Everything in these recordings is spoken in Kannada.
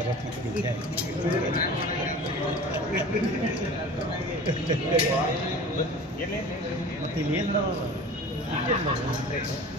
¿Tiene? ¿Tiene? ¿Tiene? ¿Tiene? ¿Tiene? ¿Tiene?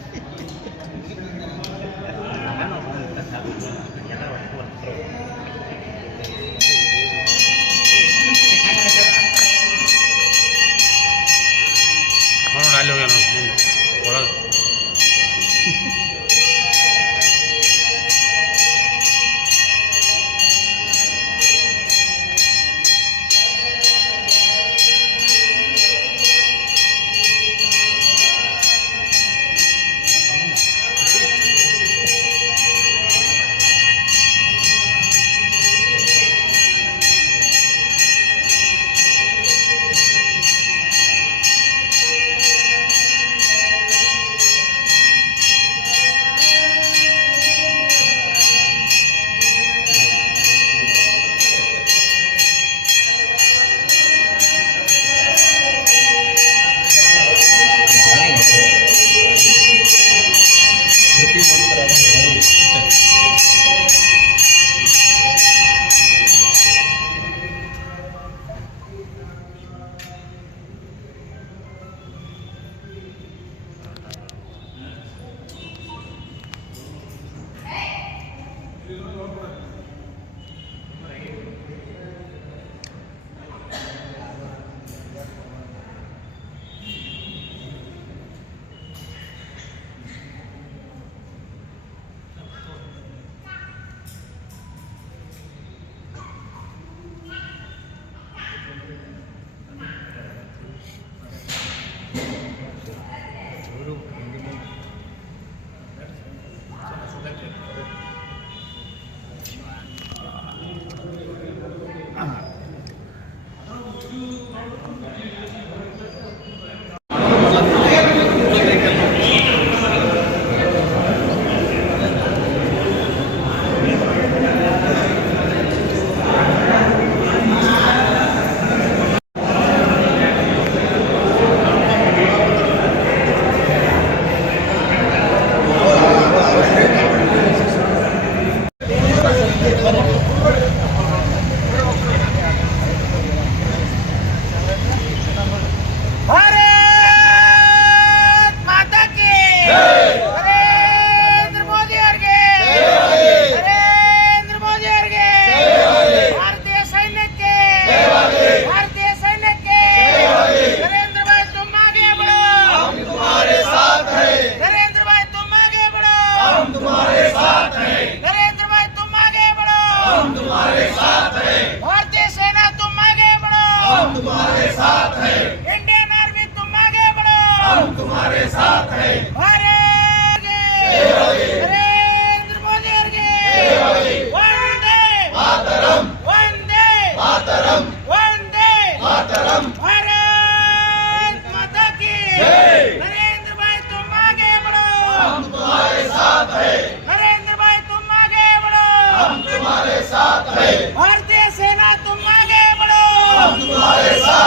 साथ है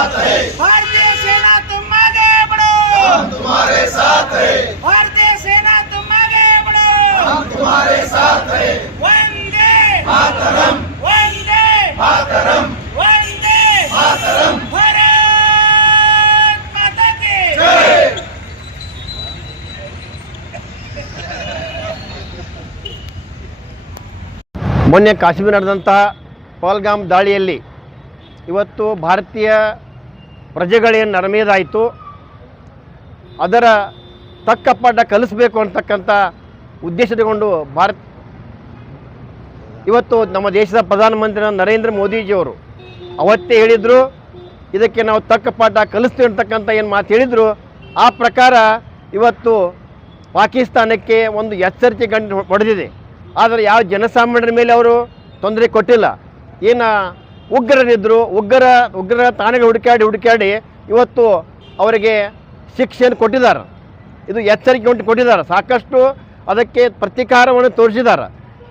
साथ है भारतीय सेना तुम आगे बढ़ो हम तुम्हारे साथ है भारतीय सेना तुम आगे बढ़ो हम तुम्हारे साथ है वंदे मातरम वंदे मातरम वंदे मातरम भारत माता की जय ಮೊನ್ನೆ ಕಾಶ್ಮೀರ ನಡೆದಂತಹ ಪಲ್ಗಾಮ್ ದಾಳಿಯಲ್ಲಿ ಇವತ್ತು ಭಾರತೀಯ ಪ್ರಜೆಗಳೇನು ನರಮೇದಾಯಿತು, ಅದರ ತಕ್ಕಪ್ಪಾಟ ಕಲಿಸಬೇಕು ಅಂತಕ್ಕಂಥ ಉದ್ದೇಶದಗೊಂಡು ಭಾರತ ಇವತ್ತು ನಮ್ಮ ದೇಶದ ಪ್ರಧಾನಮಂತ್ರಿ ನರೇಂದ್ರ ಮೋದಿಜಿಯವರು ಅವತ್ತೇ ಹೇಳಿದರು, ಇದಕ್ಕೆ ನಾವು ತಕ್ಕ ಪಾಠ ಕಲಿಸ್ತೀವಿ ಅಂತಕ್ಕಂಥ ಏನು ಮಾತು ಹೇಳಿದರು, ಆ ಪ್ರಕಾರ ಇವತ್ತು ಪಾಕಿಸ್ತಾನಕ್ಕೆ ಒಂದು ಎಚ್ಚರಿಕೆ ಗಂಟು ಹೊಡೆದಿದೆ. ಆದರೆ ಯಾವ ಜನಸಾಮಾನ್ಯರ ಮೇಲೆ ಅವರು ತೊಂದರೆ ಕೊಟ್ಟಿಲ್ಲ. ಏನು ಉಗ್ರರಿದ್ದರು ಉಗ್ರ ಉಗ್ರರ ತಾಣಗಳು ಹುಡುಕಾಡಿ ಹುಡುಕಾಡಿ ಇವತ್ತು ಅವರಿಗೆ ಶಿಕ್ಷೆಯನ್ನು ಕೊಟ್ಟಿದ್ದಾರೆ. ಇದು ಎಚ್ಚರಿಕೆ ಉಂಟು ಕೊಟ್ಟಿದ್ದಾರೆ. ಸಾಕಷ್ಟು ಅದಕ್ಕೆ ಪ್ರತೀಕಾರವನ್ನು ತೋರಿಸಿದ್ದಾರೆ.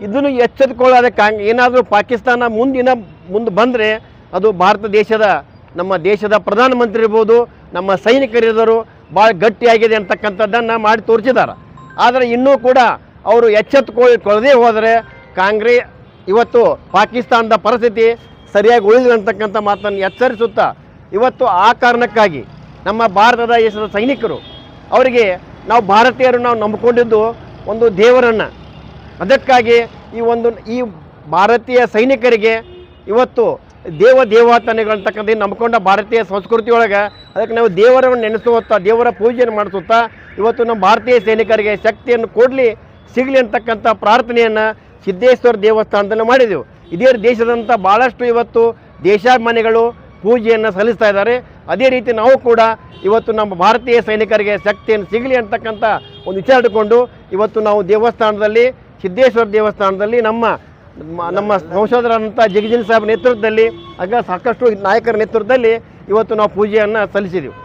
ಇದನ್ನು ಎಚ್ಚೆತ್ತುಕೊಳ್ಳೋದೆ ಕಾಂಗ್ ಏನಾದರೂ ಪಾಕಿಸ್ತಾನ ಮುಂದಿನ, ಮುಂದೆ ಬಂದರೆ ಅದು ಭಾರತ ದೇಶದ, ನಮ್ಮ ದೇಶದ ಪ್ರಧಾನಮಂತ್ರಿ ಇರ್ಬೋದು, ನಮ್ಮ ಸೈನಿಕರಿದ್ದರು ಭಾಳ ಗಟ್ಟಿಯಾಗಿದೆ ಅಂತಕ್ಕಂಥದ್ದನ್ನು ಮಾಡಿ ತೋರಿಸಿದ್ದಾರೆ. ಆದರೆ ಇನ್ನೂ ಕೂಡ ಅವರು ಎಚ್ಚೆತ್ತುಕೊಳ್ಳದೆ ಹೋದರೆ ಕಾಂಗ್ರೆ ಇವತ್ತು ಪಾಕಿಸ್ತಾನದ ಪರಿಸ್ಥಿತಿ ಸರಿಯಾಗಿ ಉಳಿದಿಲ್ಲ ಅಂತಕ್ಕಂಥ ಮಾತನ್ನು ಎಚ್ಚರಿಸುತ್ತಾ ಇವತ್ತು ಆ ಕಾರಣಕ್ಕಾಗಿ ನಮ್ಮ ಭಾರತದ ದೇಶದ ಸೈನಿಕರು ಅವರಿಗೆ ನಾವು ಭಾರತೀಯರು ನಾವು ನಂಬಿಕೊಂಡಿದ್ದು ಒಂದು ದೇವರನ್ನು. ಅದಕ್ಕಾಗಿ ಈ ಒಂದು ಈ ಭಾರತೀಯ ಸೈನಿಕರಿಗೆ ಇವತ್ತು ದೇವ ದೇವಾತನೆಗಳಂತಕ್ಕಂಥ ನಂಬಿಕೊಂಡ ಭಾರತೀಯ ಸಂಸ್ಕೃತಿಯೊಳಗೆ ಅದಕ್ಕೆ ನಾವು ದೇವರನ್ನು ನೆನೆಸುತ್ತಾ, ದೇವರ ಪೂಜೆಯನ್ನು ಮಾಡಿಸುತ್ತಾ ಇವತ್ತು ನಮ್ಮ ಭಾರತೀಯ ಸೈನಿಕರಿಗೆ ಶಕ್ತಿಯನ್ನು ಕೊಡಲಿ, ಸಿಗಲಿ ಅಂತಕ್ಕಂಥ ಪ್ರಾರ್ಥನೆಯನ್ನು ಸಿದ್ದೇಶ್ವರ ದೇವಸ್ಥಾನದಲ್ಲಿ ಮಾಡಿದೆವು. ಇದೇ ದೇಶದಂಥ ಭಾಳಷ್ಟು ಇವತ್ತು ದೇಶಾಭಿಮಾನಿಗಳು ಪೂಜೆಯನ್ನು ಸಲ್ಲಿಸ್ತಾ ಇದ್ದಾರೆ. ಅದೇ ರೀತಿ ನಾವು ಕೂಡ ಇವತ್ತು ನಮ್ಮ ಭಾರತೀಯ ಸೈನಿಕರಿಗೆ ಶಕ್ತಿಯನ್ನು ಸಿಗಲಿ ಅಂತಕ್ಕಂಥ ಒಂದು ವಿಚಾರ ಇಟ್ಟುಕೊಂಡು ಇವತ್ತು ನಾವು ದೇವಸ್ಥಾನದಲ್ಲಿ, ಸಿದ್ದೇಶ್ವರ ದೇವಸ್ಥಾನದಲ್ಲಿ ನಮ್ಮ ನಮ್ಮ ಸಂಸದರಾದಂಥ ಜಗಜೀನ್ ಸಾಹೇಬ್ ನೇತೃತ್ವದಲ್ಲಿ, ಆಗ ಸಾಕಷ್ಟು ನಾಯಕರ ನೇತೃತ್ವದಲ್ಲಿ ಇವತ್ತು ನಾವು ಪೂಜೆಯನ್ನು ಸಲ್ಲಿಸಿದೆವು.